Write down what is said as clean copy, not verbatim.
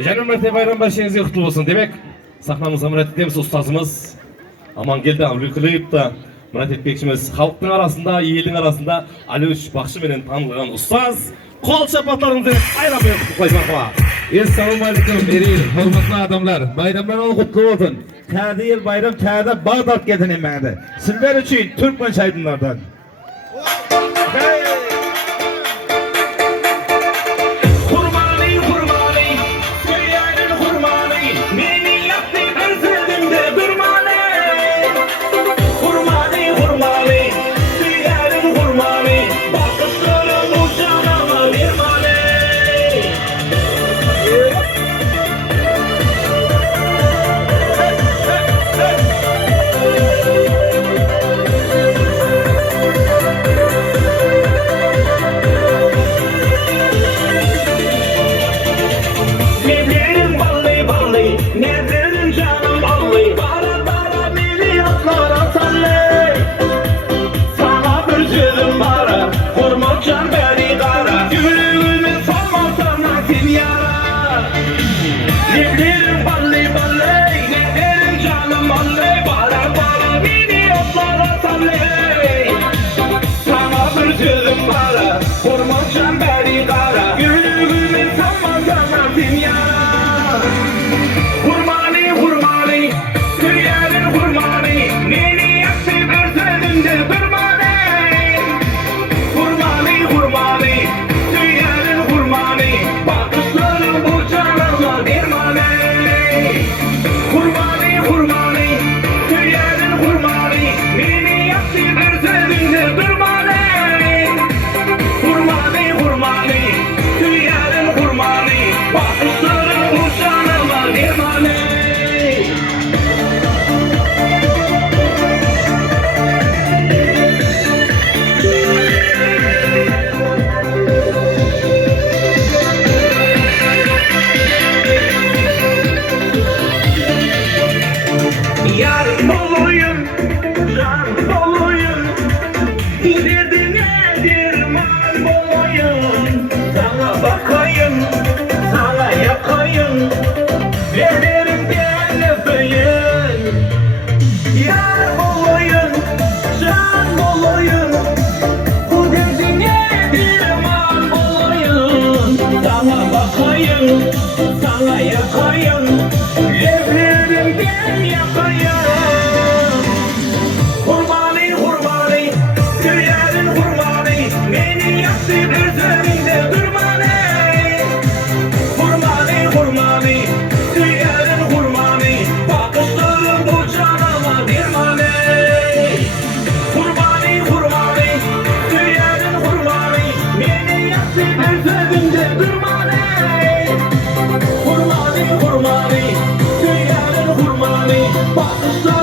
Canım Merte bayram başınızda kutlu olsun demek. Sahnamıza murat ettiğimiz ustazımız aman geldi amri kılıp da murat etmekçimiz halkın arasında, yiğidin arasında Aliuç Bakşımen'in tanınan ustaz. Kol çapatlarınızı ayramayın kutlaymak var. Assalamu alaykum eril, hurmatli adamlar. Bayramlar kutlu olsun. Kadi yıl bayram kadi Bağdat gedin mende. Sizler için Türkmen şaydınlardan. Hurmani, hurmani, dünya'nın hurmani, bakışlar